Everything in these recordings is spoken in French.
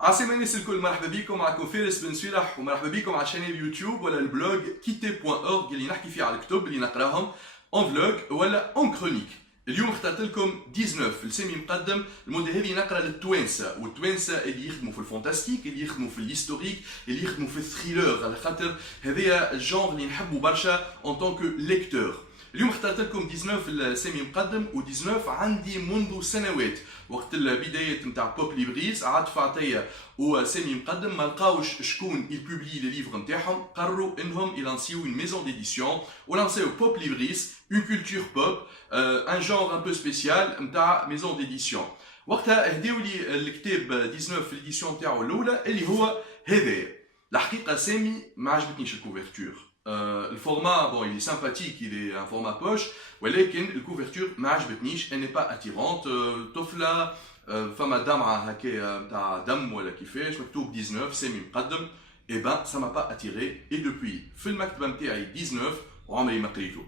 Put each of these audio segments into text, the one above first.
عسلامة الناس الكل، مرحبا بكم. معكم فارس بن سويلح ومرحبا بكم على شانيل يوتيوب ولا البلوج كيتي.org اللي نحكي فيه على الكتب اللي نقراهم اون فلوج ولا اون كرونيك. اليوم اخترت لكم 19 السامي مقدم. المدة هذه نقرا للتوانسه، والتوانسه اللي يخدموا في الفونتاستيك، اللي يخدموا في الهيستوريك، اللي يخدموا في الثريلر، على خاطر هذايا الجونغ اللي نحبوا برشا اون طونكو ليكتور. اليوم اخترت لكم 19 السامي مقدم، و19 عندي منذ سنوات وقت البدايات نتاع بوب ليبريز. عاطف عطيه وسامي مقدم ما لقاوش شكون يبوبلي لي ليفر نتاعهم، قرروا انهم يلانسيو اون ميزون ديديسيون ولانسيو بوب ليبريز، اون كولتور بوب، ان جونغ ان بو سبيسيال نتاع ميزون ديديسيون. وقتها هداو لي الكتاب 19 في الاديسيون نتاعو الاولى اللي هو هذايا. الحقيقه سامي ما عجبتنيش الكوفرتور. الفورما bon il est sympathique, il est un format poche, ولكن الكوفرتور ما عجبتنيش، elle n'est pas attirante. طفله فما دمعه هكا نتاع دم ولا كيفاش مكتوب 19 سامي مقدم. اي بان سا ما با اتيري، اي دوبوي في المكتبه نتاعي 19 وعمري ما قريته.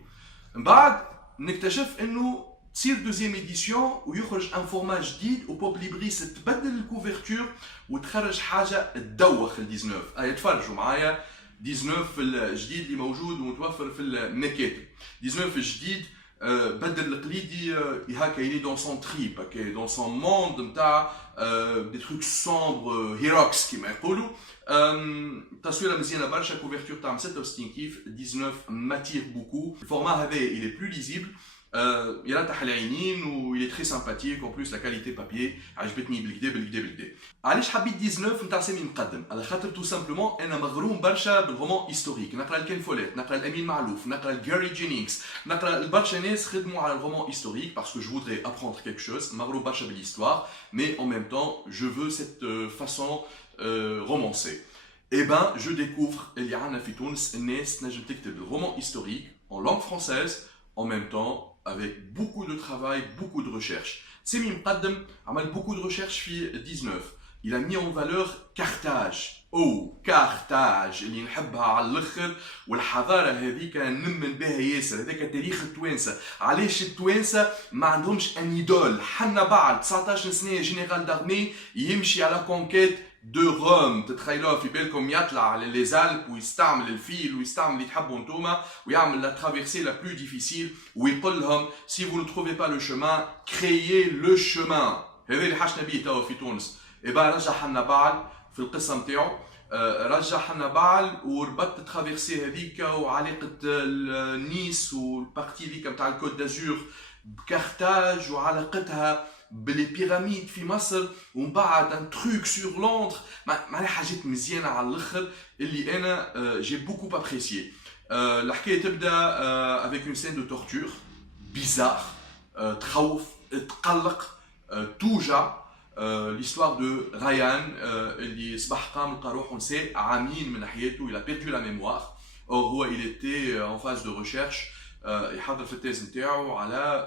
من بعد نكتشف انه تصير دوزيام اديسيون ويخرج ان فورما جديد وبوب ليبريس تبدل الكوفرتور وتخرج حاجه تدوخ ال 19. اي تفرجوا معايا 19 الجديد اللي موجود ومتوفر في المكاتب. 19 الجديد بدل القليدي هكا يلي دون سون تريب، هكا دون سون موند نتاع دي تروك سومبر هيروكس كيما يقولوا. تصويره مزيانه برشا، كوفرتور تاع 66 كيف. 19 ماتير بوكو. الفورما هذا il est plus lisible، يرتاح العينين و il est très sympathique. en plus la qualité papier عجبتني بالكدا بالكدا بالكدا. علاش حبيت 19 نتاع سامي مقدم؟ على خاطر تو سامبلومون انا مغروم برشا بالرومان هيستوريك. نقرا الكين فوليت، نقرا الامين معلوف، نقرا جاري جينينغز، نقرا برشا ناس خدموا على الرومان هيستوريك باسكو جو voudrais apprendre quelque chose. مغروم برشا بالhistoire mais en même temps je veux cette façon romancée. Et ben je découvre اللي عندنا في تونس الناس تنجم تكتب الرومان هيستوريك en langue française en même temps avec beaucoup de travail, beaucoup de recherche. Sami Mqaddam a mis beaucoup de recherche في 19. Il a mis en valeur Carthage. Carthage اللي نحبها على الاخر، والحضاره هذيك نمن بها ياسر. هذاك تاريخ التوانسه. علاش التوانسه ما عندهمش ان ايدول؟ حنا بعد 19 سنه جنرال دارمي يمشي على كونكيت دو روم. تتخيلوها في بالكم يطلع على لي زالب ويستعمل الفيل ويستعمل اللي تحبوا انتوما ويعمل لا ترافيرسي لا بلو ديفيسيل ويقول لهم سي فو نو تروفي با لو شومان كريي لو شومان. هذا اللي حاجنا بيه توا في تونس. إبا رجع حنا بعل في القصه نتاعو، رجع حنا بعل وربط ترافيرسي هذيك وعلاقه نيس والبارتي هذيك نتاع الكوت دازور بكارتاج وعلاقتها بلي بيراميد في مصر، ومن بعد ان تروك سور لوندر. معناها حاجات مزيانه على الاخر اللي انا جي بوكو ابريسيي. الحكايه تبدا افيك اون سين دو تورتور بيزار، تخوف، تقلق، توجع. l'histoire de Ryan اللي صباح قام لقى روحه نسى عامين من حياته. il a perdu la mémoire. or هو il était en phase de recherche، يحضر في التيز نتاعو على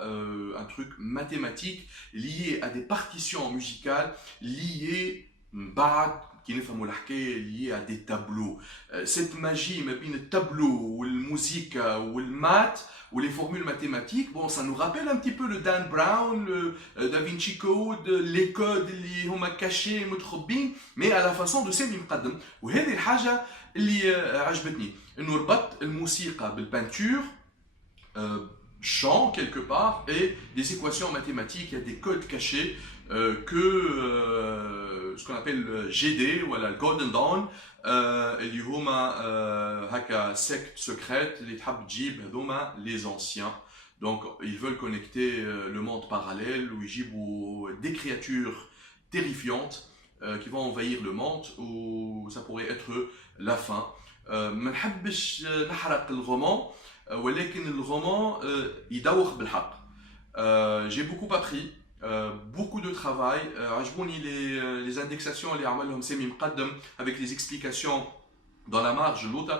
un truc mathématique lié à des partitions musicales liées بعد كي نفهموا الحكايه lié à des tableaux. cette magie ما بين التابلو والموسيقى والمات ou les formules mathématiques, bon, ça nous rappelle un petit peu le Dan Brown, le Da Vinci Code, les codes اللي هما cachés متخبين، mais à la façon de سامي مقدم. وهذه الحاجة اللي عجبتني، إنه ربط الموسيقى بالبانتور، chant quelque part, et des équations mathématiques. Il y a des codes cachés que ce qu'on appelle GD, voilà, le Golden Dawn. اللي هما هكا secte secrète اللي تحب تجيب هذوما les anciens. Donc ils veulent connecter le monde parallèle où ils يجيبوا des créatures terrifiantes qui vont envahir le monde où ça pourrait être la fin. ما نحبش نحرق الرومان، ولكن الرومان يدوخ بالحق. J'ai beaucoup appris. Beaucoup de travail. عجبوني les indexations اللي عملهم سامي مقدم avec les explications dans la marge l'autre.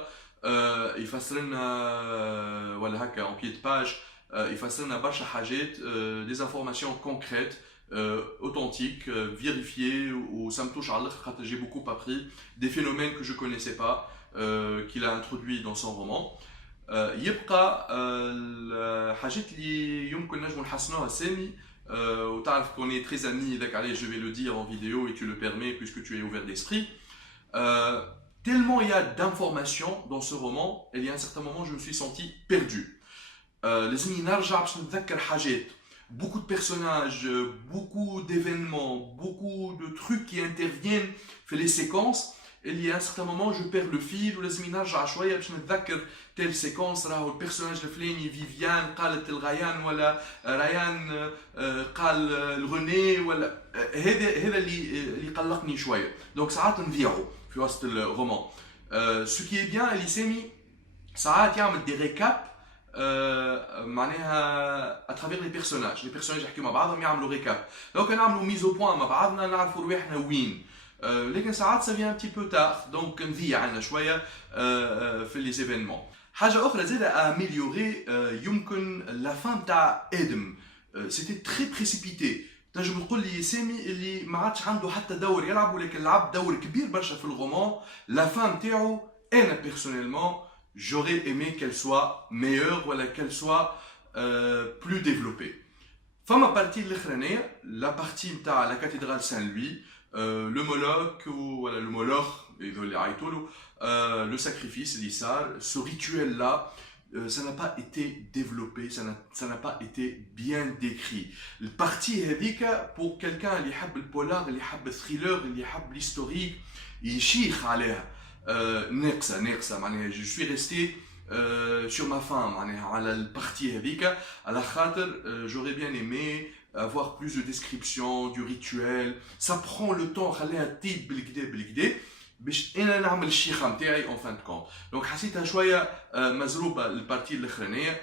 يفسر لنا ولا هكا en pied de page يفسر لنا برشا حاجات، des informations concrètes, authentiques, vérifiées. و ça me touche على الاخر خاطر j'ai beaucoup appris des phénomènes que je connaissais pas qu'il a introduit dans son roman. يبقى الحاجات اللي يمكن نجمو نحسنوها سامي وتعرف qu'on est très amis, donc allez, je vais le dire en vidéo et tu le permets puisque tu es ouvert d'esprit. Tellement il y a d'informations dans ce roman, et il y a un certain moment je me suis senti perdu. Les amis, beaucoup de personnages, beaucoup d'événements, beaucoup de trucs qui interviennent, fait les séquences. Il y a un certain moment, je perds le fil, les amis, نرجع شوية باش نتذكر telle séquence, راهو البيرسوناج الفلاني فيفيان قالت لغيان ولا ريان قال لغني ولا هذا اللي قلقني شوية. Donc ساعات نضيعوا في وسط الرومان. Ce qui est bien, Elisemi, ساعات يعمل des récaps معناها à travers les personnages يحكيوا مع بعضهم يعملوا ريكاب. لو كان نعملوا ميز او بوان مع بعضنا نعرفوا رواحنا وين. لكن ساعات ça vient un petit peu tard, donc نضيع عنا شويه في les événements. حاجه اخرى زاده améliorer يمكن la fin تاع ادم. C'était très précipité. تنجم تقول لي سامي اللي ما عادش عنده حتى دور يلعب ولكن لعب دور كبير برشا في الرومان. La fin نتاعو انا personnellement j'aurais aimé qu'elle soit meilleure ou qu'elle soit plus développée. Fama partie l'khraniyya, la partie de la cathédrale Saint-Louis, le Moloch ou voilà, le Moloch, le sacrifice d'Issar, ce rituel-là, ça n'a pas été développé, ça n'a pas été bien décrit. La partie هذيك pour quelqu'un qui aime le polar, qui aime le thriller, qui aime l'historique, يشيخ عليها. ناقصة معناها je suis resté sur ma faim معناها على البارتي هذيك على خاطر j'aurais bien aimé avoir plus de description du rituel. Ça prend le temps خليها تطيب بالكدا باش انا نعمل الشيخه نتاعي en fin de compte. Donc حسيتها شويه مزروبه البارتي الاخرانيه.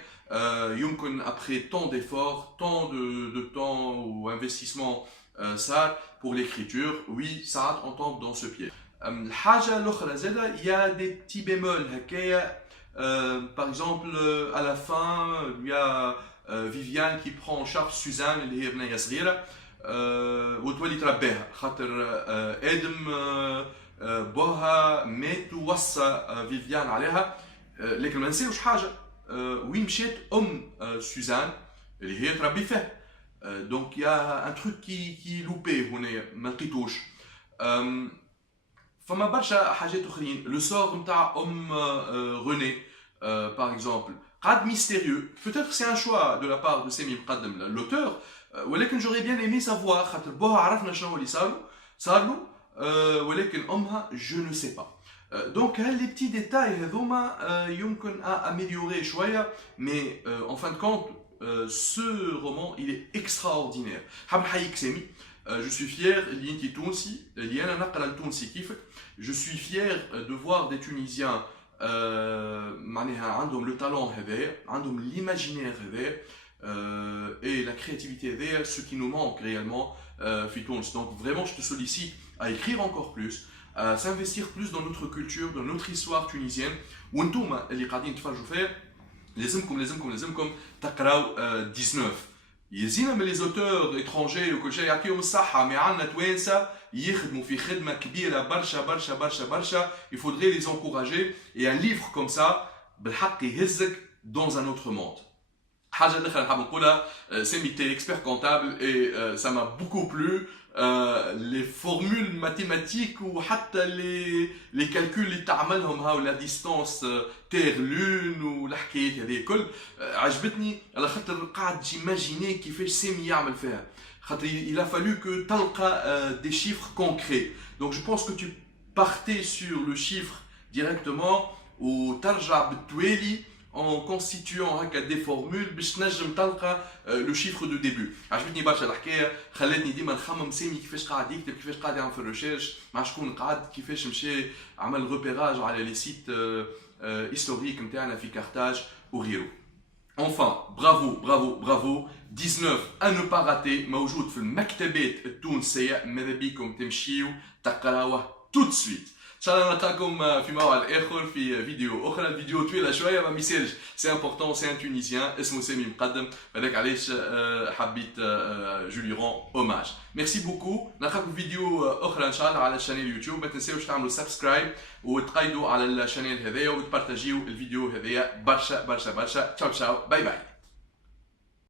يمكن après tant d'efforts, tant de temps ou investissement ça pour l'écriture, oui ça on tombe dans ce piège. الحاجة الأخرى زادة, il y a des petits bémols هكايا. Par exemple, à la fin, il y a Viviane qui prend en charge Suzanne اللي هي بنية صغيرة وتولي تربيها خاطر آدم بوها مات ووصى فيفيان عليها. لكن ما نساوش حاجة, وين مشات سوزان اللي هي تربي فيه. Donc il y a un truc qui est loupé هنا ما لقيتوش. فما برشا حاجات اخرين. لو سور نتاع روني par exemple قاعد mystérieux. Peut-être c'est un choix de la part de سامي مقدم l'auteur, ولكن j'aurais bien aimé savoir خاطر بوها عرفنا شنو اللي صار له ولكن امها je ne sais pas. Donc les petits détails هذوما يمكن à améliorer شويه, mais en fin de compte ce roman il est extraordinaire. حاب نحييك سامي. Je suis fier اللي انتي تونسي, اللي انا نقرا التونسي كيفك. Je suis fier de voir des Tunisiens معناها عندهم le talent هذايا, عندهم l'imaginaire هذايا et la créativité هذايا, ce qui nous manque réellement في تونس. Donc vraiment je te sollicite à écrire encore plus, à s'investir plus dans notre culture, dans notre histoire tunisienne. وانتوما اللي قاعدين تفرجوا فيها لازمكم تقراو 19. يزينا من les auteurs étrangers وكل شيء يعطيهم الصحة, مي عندنا توانسة يخدموا في خدمة كبيرة برشا. Il faudrait les encourager, et un livre comme ça بالحق يهزك dans un autre monde. حاجة الأخرى نحب نقولها, سامي t'es expert comptable et ça m'a beaucoup plu. Les formules mathématiques ou حتى les calculs اللي تعملهم هاو la distance terre lune والحكايات هذه الكل عجبتني على خاطر قاعد جيماجيني كيفاش سامي يعمل فيها. خاطر il a fallu que تلقى des chiffres concrets. Donc je pense que tu partais sur le chiffre directement وترجع بالتوالي en constituant des formules باش تنجم تلقى le chiffre de début. عجبتني برشا الحكايه, خلاتني ديما نخمم سامي كيفاش قاعد يكتب, كيفاش قاعد يعمل في الريشيرش, مع شكون قاعد, كيفاش مشى عمل ريبيراج على لي سيت هيستوريك نتاعنا في كارتاج وغيره. Enfin, bravo, 19 à ne pas rater, موجود في المكتبات التونسيه, ماذا بيكم تمشيو تقراوه tout de suite. ان شاء الله نلقاكم في موعد اخر في فيديو اخرى. الفيديو طويله شويه ما ميسالش, سي امبورطون, سي ان تونيزيان اسمه سامي مقدم, هذاك علاش حبيت جو لي رون اوماج. ميرسي بوكو. نلقاكم فيديو اخرى ان شاء الله على الشانيل يوتيوب. ما تنساوش تعملوا سبسكرايب وتقيدوا على الشانيل هذايا وتبارطاجيو الفيديو هذايا برشا. تشاو باي باي.